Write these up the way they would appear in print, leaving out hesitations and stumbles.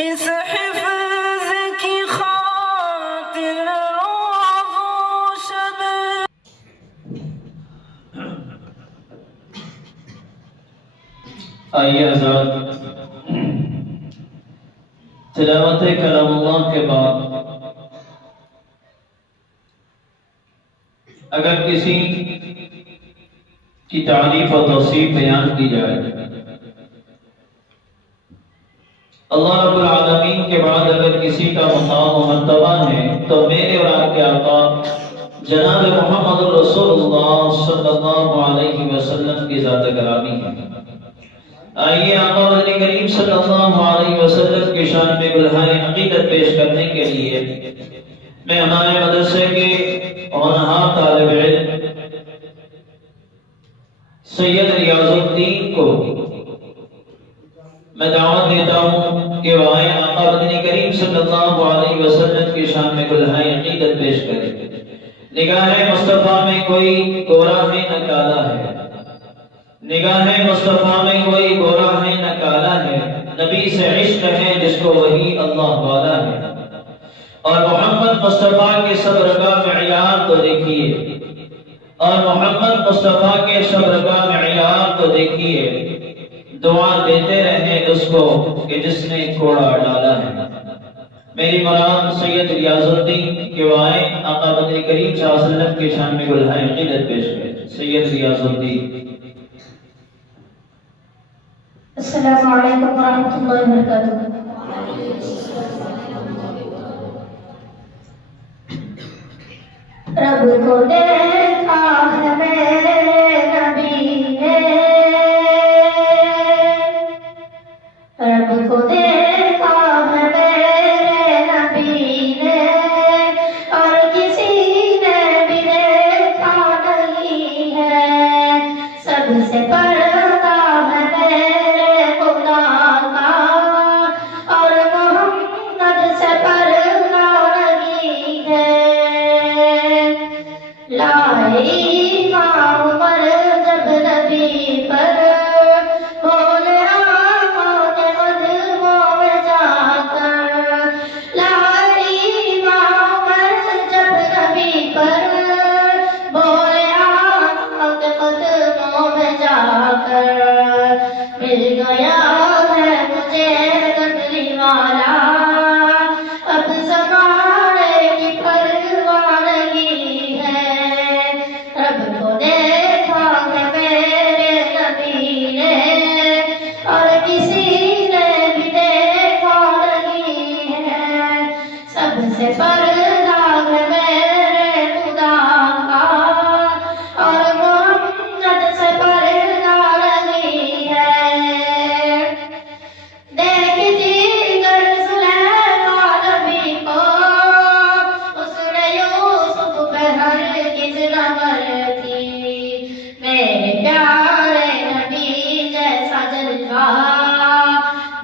اس حفظ کی خاطر روز و شب آئیے حضرات، تلاوت کلام اللہ کے بعد اگر کسی کی تعریف اور توصیف بیان کی جائے، اللہ رب العالمین کے بعد اگر کسی کا مقام و مرتبہ ہے تو میرے اور آپ کے آقا جناب محمد رسول اللہ صلی اللہ علیہ وسلم کی ذات گرامی ہے۔ آئیے آقا مدنی کریم صلی اللہ علیہ وسلم کی شان میں گلہائے عقیدت پیش کرنے کے لیے میں ہمارے مدرسے کے ہونہار طالب علم سید ریاض الدین کو میں دعوت دیتا ہوں کہ وہ آئیں آقا مدنی کریم صلی اللہ علیہ وسلم کی شان میں گلہائے عقیدت پیش کریں۔ نگاہ مصطفیٰ میں کوئی گورا ہے نہ کالا ہے، نگاہ مصطفیٰ میں کوئی گورا ہے نہ کالا ہے، نبی سے عشق ہے جس کو وہی اللہ والا ہے۔ اور محمد مصطفیٰ کے صبر کا معیار تو دیکھیے، اور محمد مصطفیٰ کے صبر کا معیار تو دیکھیے، دعا دیتے رہے اس کو کہ جس نے کوڑا ڈالا ہے۔ میری مراد سید ریاض الدین کے وائیں آقا مدنی کریم صلی اللہ علیہ وسلم کی شان میں گلہائے عقیدت پیش کریں۔ سید ریاض الدین۔ السلام علیکم ورحمۃ اللہ وبرکاتہ۔ رب کو دیکھا ہے میرے نبی نے، رب کو دیکھا ہے میرے نبی نے، اور کسی نے بھی دیکھا نہیں ہے۔ سب سے پردہ ہے میرے خدا کا، اور محمد سے پردہ نہیں ہے۔ لائے امام عمر جب نبی پر، بولے آقا کے قدموں میں جا کر۔ لائے امام عمر جب نبی پر، بولے آقا کے قدموں میں جا کر۔ مل گیا ہے مجھے کملی والا، اب زمانے کی پرواہ نہیں ہے۔ رب کو دیکھا ہے میرے نبی نے، اور کسی نے بھی دیکھا نہیں ہے۔ سب سے پردہ ہے میرے خدا کا، اور محمد سے پردہ نہیں ہے۔ دیکھتی گر زلیخا نبی کو، اس نے یوسف پہ ہرگز نہ مرتی۔ میرے پیارے نبی جیسا جلوہ،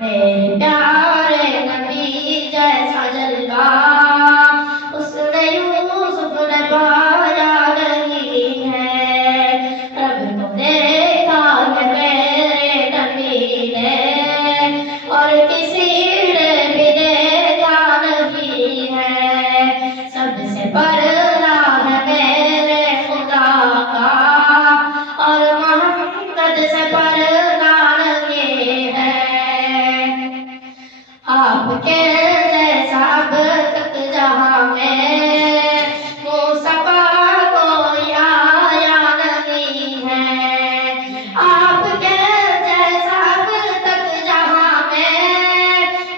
میرے پیارے نبی جیسا جلوہ، اس نے یوسف نے پایا نہیں ہے۔ رب کو دیکھا ہے میرے نبی نے، اور کسی نے بھی دیکھا نہیں ہے۔ سب سے پردہ ہے میرے خدا کا، اور محمد سے پردہ نہیں ہے۔ آپ کے جیسا اب تک جہاں میں مصطفیٰ کوئی آیا نہیں ہے۔ آپ کے جیسا اب تک جہاں میں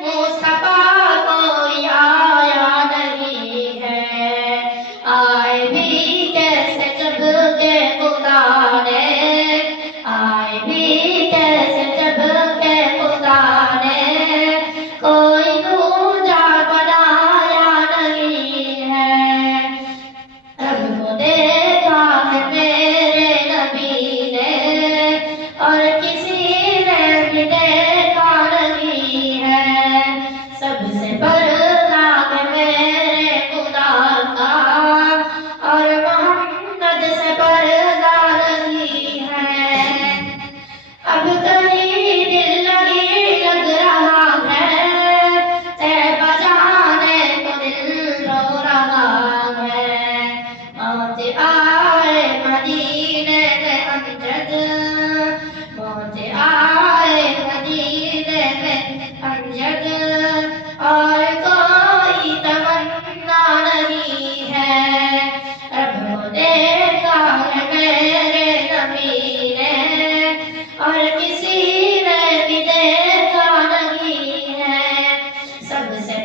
مصطفیٰ کوئی آیا نہیں ہے۔ آئے بھی کیسے جب کہ خدا نے، آئے بھی کیسے جب کہ خدا نے کوئی نور